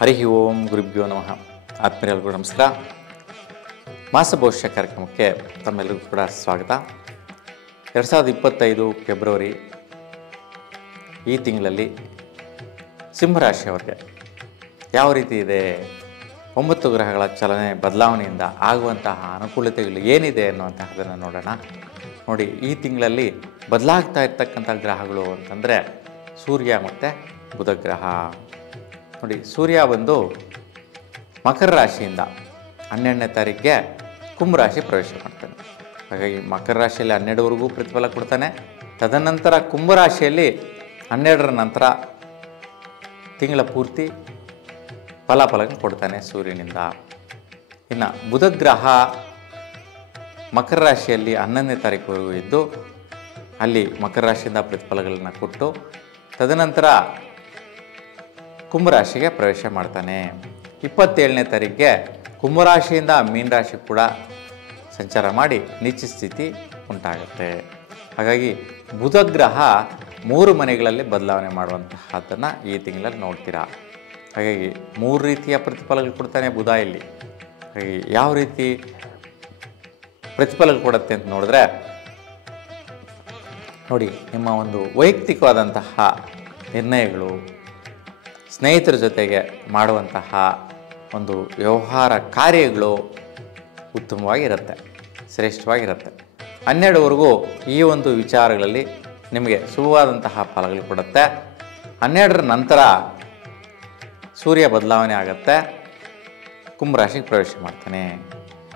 ಹರಿ ಓಂ ಗುರುಭ್ಯೋ ನಮಃ. ಆತ್ಮೀಯರಿಗೂ ನಮಸ್ಕಾರ. ಮಾಸ ಭವಿಷ್ಯ ಕಾರ್ಯಕ್ರಮಕ್ಕೆ ತಮ್ಮೆಲ್ಲರಿಗೂ ಕೂಡ ಸ್ವಾಗತ. 2025 ಫೆಬ್ರವರಿ ಈ ತಿಂಗಳಲ್ಲಿ ಸಿಂಹರಾಶಿಯವರಿಗೆ ಯಾವ ರೀತಿ ಇದೆ, 9 ಗ್ರಹಗಳ ಚಲನೆ ಬದಲಾವಣೆಯಿಂದ ಆಗುವಂತಹ ಅನುಕೂಲತೆಗಳು ಏನಿದೆ ಅನ್ನುವಂತಹದನ್ನು ನೋಡೋಣ. ನೋಡಿ, ಈ ತಿಂಗಳಲ್ಲಿ ಬದಲಾಗ್ತಾ ಇರ್ತಕ್ಕಂಥ ಗ್ರಹಗಳು ಅಂತಂದರೆ ಸೂರ್ಯ ಮತ್ತು ಬುಧ ಗ್ರಹ. ನೋಡಿ, ಸೂರ್ಯ ಬಂದು ಮಕರ ರಾಶಿಯಿಂದ 12ನೇ ತಾರೀಕಿಗೆ ಕುಂಭರಾಶಿ ಪ್ರವೇಶ ಮಾಡ್ತಾನೆ. ಹಾಗಾಗಿ ಮಕರ ರಾಶಿಯಲ್ಲಿ 12ವರೆಗೂ ಪ್ರತಿಫಲ ಕೊಡ್ತಾನೆ. ತದನಂತರ ಕುಂಭರಾಶಿಯಲ್ಲಿ 12ರ ನಂತರ ತಿಂಗಳ ಪೂರ್ತಿ ಫಲಾಫಲಗಳನ್ನು ಕೊಡ್ತಾನೆ ಸೂರ್ಯನಿಂದ. ಇನ್ನು ಬುಧ ಗ್ರಹ ಮಕರ ರಾಶಿಯಲ್ಲಿ 11ನೇ ತಾರೀಕುವರೆಗೂ ಇದ್ದು ಅಲ್ಲಿ ಮಕರ ರಾಶಿಯಿಂದ ಪ್ರತಿಫಲಗಳನ್ನು ಕೊಟ್ಟು ತದನಂತರ ಕುಂಭರಾಶಿಗೆ ಪ್ರವೇಶ ಮಾಡ್ತಾನೆ. 27ನೇ ತಾರೀಕಿಗೆ ಕುಂಭರಾಶಿಯಿಂದ ಮೀನರಾಶಿ ಕೂಡ ಸಂಚಾರ ಮಾಡಿ ನೀಚ ಸ್ಥಿತಿ ಉಂಟಾಗುತ್ತೆ. ಹಾಗಾಗಿ ಬುಧ ಗ್ರಹ 3 ಮನೆಗಳಲ್ಲಿ ಬದಲಾವಣೆ ಮಾಡುವಂತಹದ್ದನ್ನು ಈ ತಿಂಗಳಲ್ಲಿ ನೋಡ್ತೀರಾ. ಹಾಗಾಗಿ 3 ರೀತಿಯ ಪ್ರತಿಫಲಗಳು ಕೊಡ್ತಾನೆ ಬುಧ ಇಲ್ಲಿ. ಹಾಗಾಗಿ ಯಾವ ರೀತಿ ಪ್ರತಿಫಲಗಳು ಕೊಡುತ್ತೆ ಅಂತ ನೋಡಿದ್ರೆ, ನೋಡಿ, ನಿಮ್ಮ ಒಂದು ವೈಯಕ್ತಿಕವಾದಂತಹ ನಿರ್ಣಯಗಳು, ಸ್ನೇಹಿತರ ಜೊತೆಗೆ ಮಾಡುವಂತಹ ಒಂದು ವ್ಯವಹಾರ ಕಾರ್ಯಗಳು ಉತ್ತಮವಾಗಿರುತ್ತೆ, ಶ್ರೇಷ್ಠವಾಗಿರುತ್ತೆ. 12ವರೆಗೂ ಈ ಒಂದು ವಿಚಾರಗಳಲ್ಲಿ ನಿಮಗೆ ಶುಭವಾದಂತಹ ಫಲಗಳು ಕೊಡುತ್ತೆ. 12ರ ನಂತರ ಸೂರ್ಯ ಬದಲಾವಣೆ ಆಗುತ್ತೆ, ಕುಂಭರಾಶಿಗೆ ಪ್ರವೇಶ ಮಾಡ್ತಾನೆ.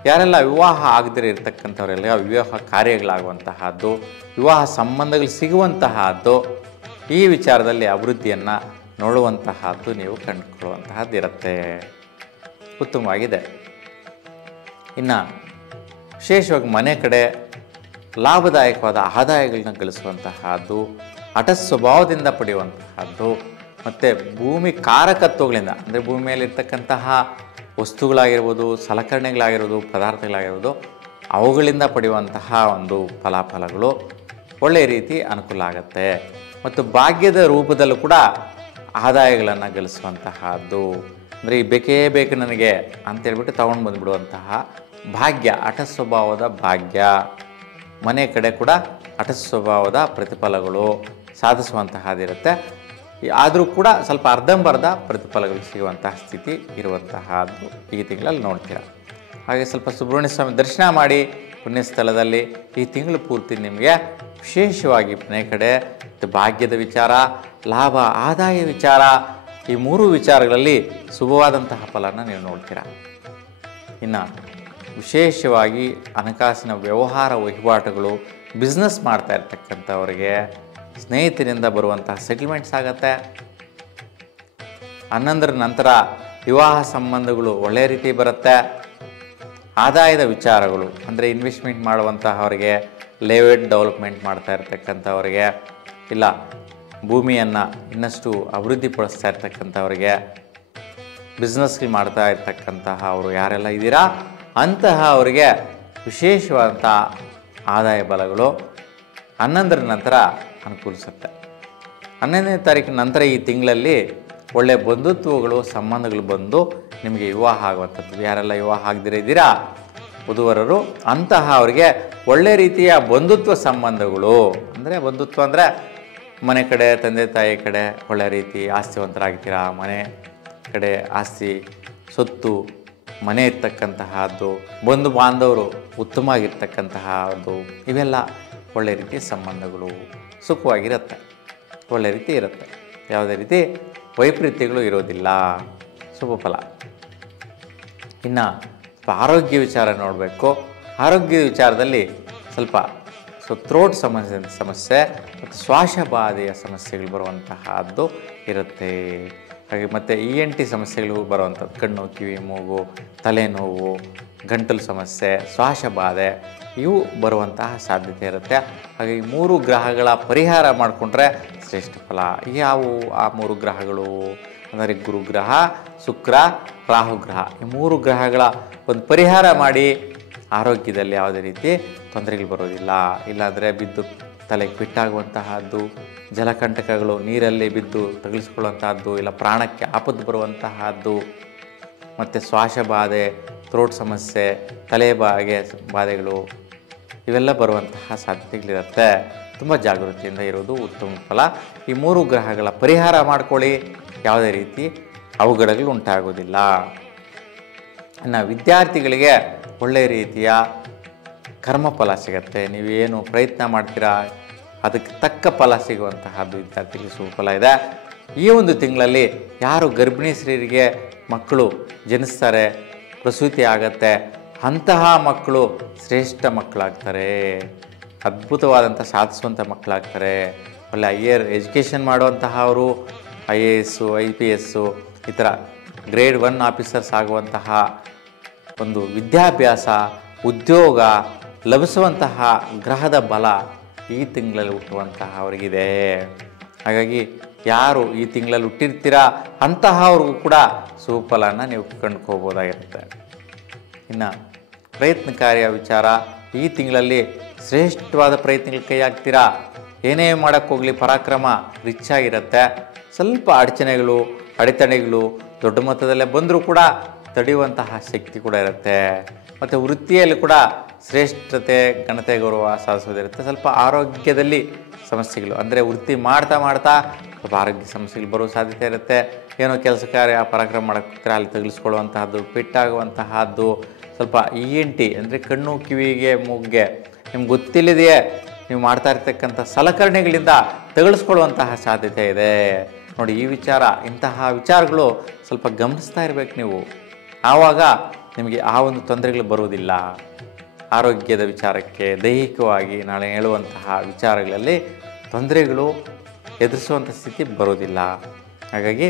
ಯಾರೆಲ್ಲ ವಿವಾಹ ಆಗದಿರ ಇರತಕ್ಕಂಥವರೆಲ್ಲ ವಿವಾಹ ಕಾರ್ಯಗಳಾಗುವಂತಹದ್ದು, ವಿವಾಹ ಸಂಬಂಧಗಳು ಸಿಗುವಂತಹದ್ದು, ಈ ವಿಚಾರದಲ್ಲಿ ಅಭಿವೃದ್ಧಿಯನ್ನು ನೋಡುವಂತಹದ್ದು ನೀವು ಕಂಡುಕೊಳ್ಳುವಂತಹದ್ದಿರುತ್ತೆ, ಉತ್ತಮವಾಗಿದೆ. ಇನ್ನು ವಿಶೇಷವಾಗಿ ಮನೆ ಕಡೆ ಲಾಭದಾಯಕವಾದ ಆದಾಯಗಳನ್ನ ಗಳಿಸುವಂತಹದ್ದು, ಹಠ ಸ್ವಭಾವದಿಂದ ಪಡೆಯುವಂತಹದ್ದು, ಮತ್ತು ಭೂಮಿ ಕಾರಕತ್ವಗಳಿಂದ ಅಂದರೆ ಭೂಮಿ ಮೇಲಿರ್ತಕ್ಕಂತಹ ವಸ್ತುಗಳಾಗಿರ್ಬೋದು, ಸಲಕರಣೆಗಳಾಗಿರ್ಬೋದು, ಪದಾರ್ಥಗಳಾಗಿರ್ಬೋದು, ಅವುಗಳಿಂದ ಪಡೆಯುವಂತಹ ಒಂದು ಫಲಾಫಲಗಳು ಒಳ್ಳೆಯ ರೀತಿ ಅನುಕೂಲ ಆಗುತ್ತೆ. ಮತ್ತು ಭಾಗ್ಯದ ರೂಪದಲ್ಲೂ ಕೂಡ ಆದಾಯಗಳನ್ನು ಗಳಿಸುವಂತಹದ್ದು, ಅಂದರೆ ಈ ಬೇಕೇ ಬೇಕು ನನಗೆ ಅಂತೇಳ್ಬಿಟ್ಟು ತೊಗೊಂಡು ಬಂದುಬಿಡುವಂತಹ ಭಾಗ್ಯ, ಹಠ ಸ್ವಭಾವದ ಭಾಗ್ಯ, ಮನೆ ಕಡೆ ಕೂಡ ಹಠ ಸ್ವಭಾವದ ಪ್ರತಿಫಲಗಳು ಸಾಧಿಸುವಂತಹದ್ದಿರುತ್ತೆ. ಆದರೂ ಕೂಡ ಸ್ವಲ್ಪ ಅರ್ಧಂಬರ್ಧ ಪ್ರತಿಫಲಗಳು ಸಿಗುವಂತಹ ಸ್ಥಿತಿ ಇರುವಂತಹದ್ದು ಈ ತಿಂಗಳಲ್ಲಿ ನೋಡ್ತೀರ. ಹಾಗೆ ಸ್ವಲ್ಪ ಸುಬ್ರಹ್ಮಣ್ಯ ಸ್ವಾಮಿ ದರ್ಶನ ಮಾಡಿ ಪುಣ್ಯಸ್ಥಳದಲ್ಲಿ ಈ ತಿಂಗಳು ಪೂರ್ತಿ ನಿಮಗೆ ವಿಶೇಷವಾಗಿ ಮನೆ ಕಡೆ ಭಾಗ್ಯದ ವಿಚಾರ, ಲಾಭ ಆದಾಯ ವಿಚಾರ, ಈ 3 ವಿಚಾರಗಳಲ್ಲಿ ಶುಭವಾದಂತಹ ಫಲನ ನೀವು ನೋಡ್ತೀರ. ಇನ್ನು ವಿಶೇಷವಾಗಿ ಹಣಕಾಸಿನ ವ್ಯವಹಾರ ವಹಿವಾಟುಗಳು, ಬಿಸ್ನೆಸ್ ಮಾಡ್ತಾ ಇರ್ತಕ್ಕಂಥವ್ರಿಗೆ ಸ್ನೇಹಿತರಿಂದ ಬರುವಂತಹ ಸೆಟಲ್ಮೆಂಟ್ಸ್ ಆಗುತ್ತೆ. 11ರ ನಂತರ ವಿವಾಹ ಸಂಬಂಧಗಳು ಒಳ್ಳೆಯ ರೀತಿ ಬರುತ್ತೆ. ಆದಾಯದ ವಿಚಾರಗಳು ಅಂದರೆ ಇನ್ವೆಸ್ಟ್ಮೆಂಟ್ ಮಾಡುವಂತಹವರಿಗೆ, ಲೇಔಟ್ ಡೆವಲಪ್ಮೆಂಟ್ ಮಾಡ್ತಾ ಇರ್ತಕ್ಕಂಥವ್ರಿಗೆ, ಇಲ್ಲ ಭೂಮಿಯನ್ನು ಇನ್ನಷ್ಟು ಅಭಿವೃದ್ಧಿಪಡಿಸ್ತಾ ಇರ್ತಕ್ಕಂಥವ್ರಿಗೆ, ಬಿಸ್ನೆಸ್ಗಳು ಮಾಡ್ತಾ ಇರ್ತಕ್ಕಂತಹ ಅವರು ಯಾರೆಲ್ಲ ಇದ್ದೀರಾ ಅಂತಹ ಅವರಿಗೆ ವಿಶೇಷವಾದಂಥ ಆದಾಯ ಬಲಗಳು 11ರ ನಂತರ ಅನುಕೂಲಿಸುತ್ತೆ. 11ನೇ ತಾರೀಕಿನ ನಂತರ ಈ ತಿಂಗಳಲ್ಲಿ ಒಳ್ಳೆಯ ಬಂಧುತ್ವಗಳು, ಸಂಬಂಧಗಳು ಬಂದು ನಿಮಗೆ ವಿವಾಹ ಆಗುವಂಥದ್ದು. ಯಾರೆಲ್ಲ ವಿವಾಹ ಆಗದಿರ ಇದ್ದೀರಾ ವಧುವರರು, ಅಂತಹ ಅವರಿಗೆ ಒಳ್ಳೆಯ ರೀತಿಯ ಬಂಧುತ್ವ ಸಂಬಂಧಗಳು, ಅಂದರೆ ಬಂಧುತ್ವ ಅಂದರೆ ಮನೆ ಕಡೆ ತಂದೆ ತಾಯಿ ಕಡೆ ಒಳ್ಳೆಯ ರೀತಿ ಆಸ್ತಿವಂತರಾಗ್ತೀರಾ, ಮನೆ ಕಡೆ ಆಸ್ತಿ ಸೊತ್ತು ಮನೆ ಇರ್ತಕ್ಕಂತಹದ್ದು, ಬಂಧು ಬಾಂಧವರು ಉತ್ತಮವಾಗಿರ್ತಕ್ಕಂತಹದ್ದು, ಇವೆಲ್ಲ ಒಳ್ಳೆಯ ರೀತಿಯ ಸಂಬಂಧಗಳು ಸುಖವಾಗಿರುತ್ತೆ, ಒಳ್ಳೆಯ ರೀತಿ ಇರುತ್ತೆ. ಯಾವುದೇ ರೀತಿ ವೈಪರೀತ್ಯಗಳು ಇರೋದಿಲ್ಲ, ಶುಭ ಫಲ. ಇನ್ನು ಆರೋಗ್ಯ ವಿಚಾರ ನೋಡಬೇಕು. ಆರೋಗ್ಯದ ವಿಚಾರದಲ್ಲಿ ಸ್ವಲ್ಪ ಥ್ರೋಟ್ ಸಮಸ್ಯೆ ಮತ್ತು ಶ್ವಾಸಬಾಧೆಯ ಸಮಸ್ಯೆಗಳು ಬರುವಂತಹದ್ದು ಇರುತ್ತೆ. ಹಾಗೆ ಮತ್ತು ENT ಸಮಸ್ಯೆಗಳು ಬರುವಂಥದ್ದು, ಕಣ್ಣು, ಕಿವಿ, ಮೂಗು, ತಲೆನೋವು, ಗಂಟಲು ಸಮಸ್ಯೆ, ಶ್ವಾಸಬಾಧೆ ಇವು ಬರುವಂತಹ ಸಾಧ್ಯತೆ ಇರುತ್ತೆ. ಹಾಗಾಗಿ 3 ಗ್ರಹಗಳ ಪರಿಹಾರ ಮಾಡಿಕೊಂಡ್ರೆ ಶ್ರೇಷ್ಠ ಫಲ. ಯಾವುವು ಆ 3 ಗ್ರಹಗಳು ಅಂದರೆ ಗುರುಗ್ರಹ, ಶುಕ್ರ, ರಾಹುಗ್ರಹ. ಈ 3 ಗ್ರಹಗಳ ಒಂದು ಪರಿಹಾರ ಮಾಡಿ ಆರೋಗ್ಯದಲ್ಲಿ ಯಾವುದೇ ರೀತಿ ತೊಂದರೆಗಳು ಬರೋದಿಲ್ಲ. ಇಲ್ಲಾಂದರೆ ಬಿದ್ದು ತಲೆಗೆ ಪೆಟ್ಟಾಗುವಂತಹದ್ದು, ಜಲಕಂಟಕಗಳು ನೀರಲ್ಲಿ ಬಿದ್ದು ತಗುಲಿಸ್ಕೊಳ್ಳುವಂತಹದ್ದು, ಇಲ್ಲ ಪ್ರಾಣಕ್ಕೆ ಆಪತ್ತು ಬರುವಂತಹದ್ದು, ಮತ್ತು ಶ್ವಾಸಬಾಧೆ, ಥ್ರೋಟ್ ಸಮಸ್ಯೆ, ಬಾಧೆಗಳು ಇವೆಲ್ಲ ಬರುವಂತಹ ಸಾಧ್ಯತೆಗಳಿರುತ್ತೆ. ತುಂಬ ಜಾಗೃತಿಯಿಂದ ಇರೋದು ಉತ್ತಮ ಫಲ. ಈ 3 ಗ್ರಹಗಳ ಪರಿಹಾರ ಮಾಡ್ಕೊಳ್ಳಿ, ಯಾವುದೇ ರೀತಿ ಅವಘಡಗಳು ಉಂಟಾಗೋದಿಲ್ಲ. ಇನ್ನು ವಿದ್ಯಾರ್ಥಿಗಳಿಗೆ ಒಳ್ಳೆಯ ರೀತಿಯ ಕರ್ಮಫಲ ಸಿಗುತ್ತೆ. ನೀವೇನು ಪ್ರಯತ್ನ ಮಾಡ್ತೀರಾ ಅದಕ್ಕೆ ತಕ್ಕ ಫಲ ಸಿಗುವಂತಹದ್ದು ವಿದ್ಯಾರ್ಥಿಗಳಿಗೆ ಸುಫಲ ಇದೆ. ಈ ಒಂದು ತಿಂಗಳಲ್ಲಿ ಯಾರು ಗರ್ಭಿಣಿ ಸ್ತ್ರೀಯರಿಗೆ ಮಕ್ಕಳು ಜನಿಸ್ತಾರೆ, ಪ್ರಸೂತಿ ಆಗತ್ತೆ, ಅಂತಹ ಮಕ್ಕಳು ಶ್ರೇಷ್ಠ ಮಕ್ಕಳಾಗ್ತಾರೆ, ಅದ್ಭುತವಾದಂಥ ಸಾಧಿಸುವಂಥ ಮಕ್ಕಳಾಗ್ತಾರೆ. ಒಳ್ಳೆ ಹೈಯರ್ ಎಜುಕೇಷನ್ ಮಾಡುವಂತಹವರು IAS, IPS ಈ ಥರ ಗ್ರೇಡ್ 1 ಆಫೀಸರ್ಸ್ ಆಗುವಂತಹ ಒಂದು ವಿದ್ಯಾಭ್ಯಾಸ, ಉದ್ಯೋಗ ಲಭಿಸುವಂತಹ ಗ್ರಹದ ಬಲ ಈ ತಿಂಗಳಲ್ಲಿ ಹುಟ್ಟುವಂತಹ ಅವರಿಗಿದೆ. ಹಾಗಾಗಿ ಯಾರು ಈ ತಿಂಗಳಲ್ಲಿ ಹುಟ್ಟಿರ್ತೀರಾ ಅಂತಹವ್ರಿಗೂ ಕೂಡ ಸುಫಲನ ನೀವು ಕಂಡುಕೋಬೋದಾಗಿರುತ್ತೆ. ಇನ್ನು ಪ್ರಯತ್ನಕಾರಿಯ ವಿಚಾರ, ಈ ತಿಂಗಳಲ್ಲಿ ಶ್ರೇಷ್ಠವಾದ ಪ್ರಯತ್ನಗಳು ಕೈ ಹಾಕ್ತೀರಾ. ಏನೇ ಮಾಡೋಕ್ಕೋಗಲಿ ಪರಾಕ್ರಮ ರಿಚ್ ಆಗಿರುತ್ತೆ. ಸ್ವಲ್ಪ ಅಡಚಣೆಗಳು, ಅಡೆತಡೆಗಳು ದೊಡ್ಡ ಮೊತ್ತದಲ್ಲೇ ಬಂದರೂ ಕೂಡ ತಡೆಯುವಂತಹ ಶಕ್ತಿ ಕೂಡ ಇರುತ್ತೆ. ಮತ್ತು ವೃತ್ತಿಯಲ್ಲಿ ಕೂಡ ಶ್ರೇಷ್ಠತೆ, ಘನತೆ, ಗೌರವ ಸಾಧಿಸೋದಿರುತ್ತೆ. ಸ್ವಲ್ಪ ಆರೋಗ್ಯದಲ್ಲಿ ಸಮಸ್ಯೆಗಳು, ಅಂದರೆ ವೃತ್ತಿ ಮಾಡ್ತಾ ಸ್ವಲ್ಪ ಆರೋಗ್ಯ ಸಮಸ್ಯೆಗಳು ಬರೋ ಸಾಧ್ಯತೆ ಇರುತ್ತೆ. ಏನೋ ಕೆಲಸ ಕಾರ್ಯ ಪರಾಕ್ರಮ ಮಾಡೋಕ್ಕೆ ಅಲ್ಲಿ ತಗುಲಿಸ್ಕೊಳ್ಳುವಂತಹದ್ದು, ಪೆಟ್ಟಾಗುವಂತಹದ್ದು, ಸ್ವಲ್ಪ ENT ಅಂದರೆ ಕಣ್ಣು, ಕಿವಿಗೆ, ಮೂಗಿಗೆ ನಿಮ್ಗೆ ಗೊತ್ತಿಲ್ಲದೆಯೇ ನೀವು ಮಾಡ್ತಾ ಇರ್ತಕ್ಕಂಥ ಸಲಕರಣೆಗಳಿಂದ ತಗುಲಿಸ್ಕೊಳ್ಳುವಂತಹ ಸಾಧ್ಯತೆ ಇದೆ. ನೋಡಿ, ಈ ವಿಚಾರ, ಇಂತಹ ವಿಚಾರಗಳು ಸ್ವಲ್ಪ ಗಮನಿಸ್ತಾ ಇರಬೇಕು ನೀವು. ಆವಾಗ ನಿಮಗೆ ಆ ಒಂದು ತೊಂದರೆಗಳು ಬರುವುದಿಲ್ಲ. ಆರೋಗ್ಯದ ವಿಚಾರಕ್ಕೆ, ದೈಹಿಕವಾಗಿ ನಾಳೆ ಹೇಳುವಂತಹ ವಿಚಾರಗಳಲ್ಲಿ ತೊಂದರೆಗಳು ಎದುರಿಸುವಂಥ ಸ್ಥಿತಿ ಬರೋದಿಲ್ಲ. ಹಾಗಾಗಿ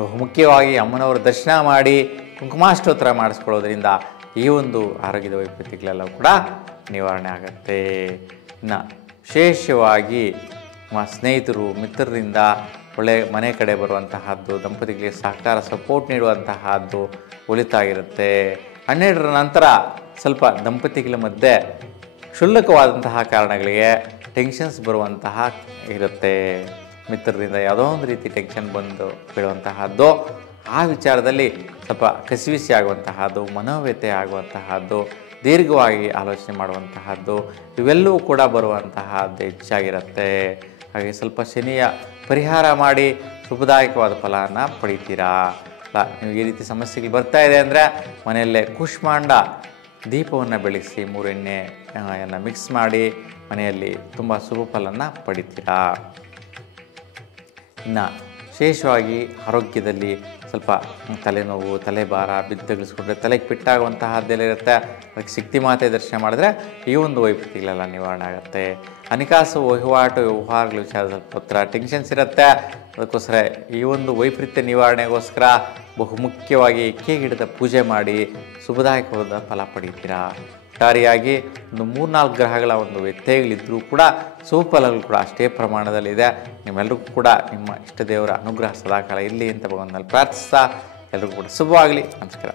ಬಹುಮುಖ್ಯವಾಗಿ ಅಮ್ಮನವರ ದರ್ಶನ ಮಾಡಿ ಕುಂಕುಮಾಷ್ಟೋತ್ತರ ಮಾಡಿಸ್ಕೊಳ್ಳೋದ್ರಿಂದ ಈ ಒಂದು ಆರೋಗ್ಯದ ವೈಪರೀತ್ಯಗಳೆಲ್ಲ ಕೂಡ ನಿವಾರಣೆ ಆಗುತ್ತೆ. ಇನ್ನು ವಿಶೇಷವಾಗಿ ನಮ್ಮ ಸ್ನೇಹಿತರು, ಮಿತ್ರರಿಂದ ಒಳ್ಳೆಯ ಮನೆ ಕಡೆ ಬರುವಂತಹದ್ದು, ದಂಪತಿಗಳಿಗೆ ಸಹಕಾರ, ಸಪೋರ್ಟ್ ನೀಡುವಂತಹದ್ದು ಒಳಿತಾಗಿರುತ್ತೆ. 12ರ ನಂತರ ಸ್ವಲ್ಪ ದಂಪತಿಗಳ ಮಧ್ಯೆ ಕ್ಷುಲ್ಲಕವಾದಂತಹ ಕಾರಣಗಳಿಗೆ ಟೆನ್ಷನ್ಸ್ ಬರುವಂತಹ ಇರುತ್ತೆ. ಮಿತ್ರರಿಂದ ಯಾವುದೋ ಒಂದು ರೀತಿ ಟೆನ್ಷನ್ ಬಂದು ಬೀಳುವಂತಹದ್ದು, ಆ ವಿಚಾರದಲ್ಲಿ ಸ್ವಲ್ಪ ಕಸಿವಿಸಿ ಆಗುವಂತಹದ್ದು, ಮನೋವ್ಯಥೆ ಆಗುವಂತಹದ್ದು, ದೀರ್ಘವಾಗಿ ಆಲೋಚನೆ ಮಾಡುವಂತಹದ್ದು ಇವೆಲ್ಲವೂ ಕೂಡ ಬರುವಂತಹದ್ದು ಹೆಚ್ಚಾಗಿರುತ್ತೆ. ಹಾಗೆ ಸ್ವಲ್ಪ ಶನಿಯ ಪರಿಹಾರ ಮಾಡಿ ಶುಭದಾಯಕವಾದ ಫಲವನ್ನು ಪಡಿತೀರಾ. ನೀವು ಈ ರೀತಿ ಸಮಸ್ಯೆಗಳು ಬರ್ತಾ ಇದೆ ಅಂದರೆ ಮನೆಯಲ್ಲೇ ಕೂಷ್ಮಾಂಡ ದೀಪವನ್ನು ಬೆಳೆಸಿ 3 ಎಣ್ಣೆಯನ್ನು ಮಿಕ್ಸ್ ಮಾಡಿ ಮನೆಯಲ್ಲಿ ತುಂಬ ಶುಭ ಫಲವನ್ನು ಪಡಿತೀರಾ. ಇನ್ನು ವಿಶೇಷವಾಗಿ ಆರೋಗ್ಯದಲ್ಲಿ ಸ್ವಲ್ಪ ತಲೆನೋವು, ತಲೆಭಾರ, ಬಿದ್ದಗಿಸ್ಕೊಂಡ್ರೆ ತಲೆಗೆ ಪೆಟ್ಟಾಗುವಂತಹದ್ದೆಲ್ಲ ಇರುತ್ತೆ. ಅದಕ್ಕೆ ಶಕ್ತಿ ಮಾತೆ ದರ್ಶನ ಮಾಡಿದ್ರೆ ಈ ಒಂದು ವೈಪರೀತ್ಯಗಳೆಲ್ಲ ನಿವಾರಣೆ ಆಗುತ್ತೆ. ಹಣಕಾಸು ವಹಿವಾಟು ವ್ಯವಹಾರಗಳ ವಿಚಾರದಲ್ಲಿ ಸ್ವಲ್ಪ ಟೆನ್ಷನ್ಸ್ ಇರುತ್ತೆ. ಅದಕ್ಕೋಸ್ಕರ ಈ ಒಂದು ವೈಪರೀತ್ಯ ನಿವಾರಣೆಗೋಸ್ಕರ ಬಹುಮುಖ್ಯವಾಗಿ ಗಿಡದ ಪೂಜೆ ಮಾಡಿ ಶುಭದಾಯಕವಾದ ಫಲ ಪಡೀತೀರಾ. ಒಟ್ಟಾರೆಯಾಗಿ ಒಂದು 3-4 ಗ್ರಹಗಳ ಒಂದು ವ್ಯತ್ಯಯಗಳಿದ್ದರೂ ಕೂಡ ಸುಫಲಗಳು ಕೂಡ ಅಷ್ಟೇ ಪ್ರಮಾಣದಲ್ಲಿದೆ. ನಿಮ್ಮೆಲ್ಲರಿಗೂ ಕೂಡ ನಿಮ್ಮ ಇಷ್ಟ ದೇವರ ಅನುಗ್ರಹ ಸದಾಕಾಲ ಇರಲಿ ಅಂತ ಭಗವಂತನಲ್ಲಿ ಪ್ರಾರ್ಥಿಸ್ತಾ ಎಲ್ರಿಗೂ ಕೂಡ ಶುಭವಾಗಲಿ. ನಮಸ್ಕಾರ.